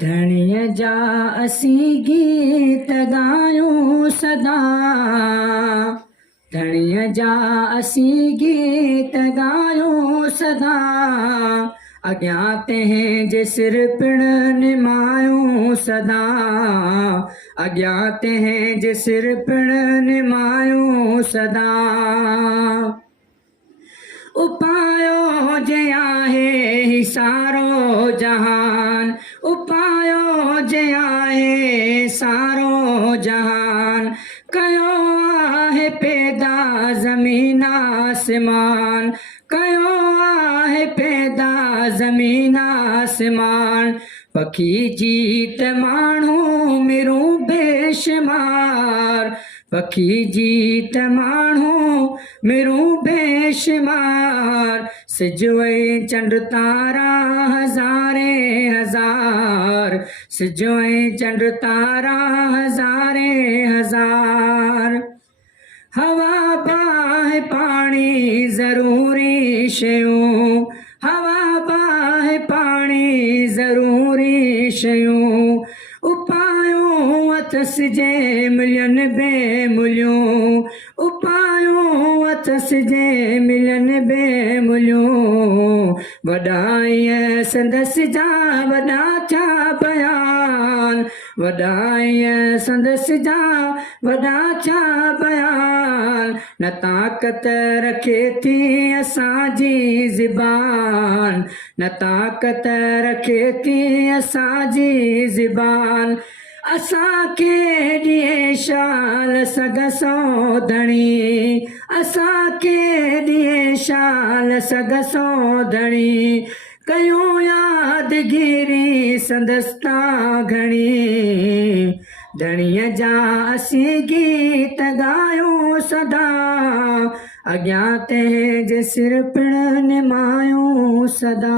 धणीअ जा असीं गीत ॻायूं सदा, धणीअ जा असीं गीत ॻायूं सदा। अॻियां तंहिंजे सिर पिण निमायूं सदा, अॻियां तंहिंजे सिर पिण निमायूं सदा। उपायो जे आहे सारो जहान, उपायो जे आहे सारो जहान। कयो आहे पैदा ज़मीन आसमान, कयो आहे पैदा ज़मीन आसमान। पखी जीत माण्हू मिरूं बेशुमार, पखी जीत माण्हू मिरूं बेशुमार। सिज ऐं चंड तारा हज़ारे हज़ार, सिज ऐं चंड तारा हज़ारे हज़ार। हवा बाहि पाणी ज़रूरी शयूं, हवा बाहि पाणी ज़रूरी शयूं। उपायूं अथसि जे मिलनि बेमुलियूं, उपायूं अथसि जे मिलनि बेमुलियूं। वॾाईअ संदसि जा वॾा थिया बयान, वॾाईअ संदसि जा वॾा थिया बयान। न ताक़त रखे थी असांजी ज़बान, न ताक़त रखे थी असांजी ज़बान। असांखे ॾिए शाल सग सौ धणी, असांखे ॾिए शाल सग सौ धणी। कयूं यादगिरी संदसि तां घणी, धणीअ जा असीं गीत ॻायूं सदा। अॻियां तंहिंजे सिर पिण निमायूं सदा।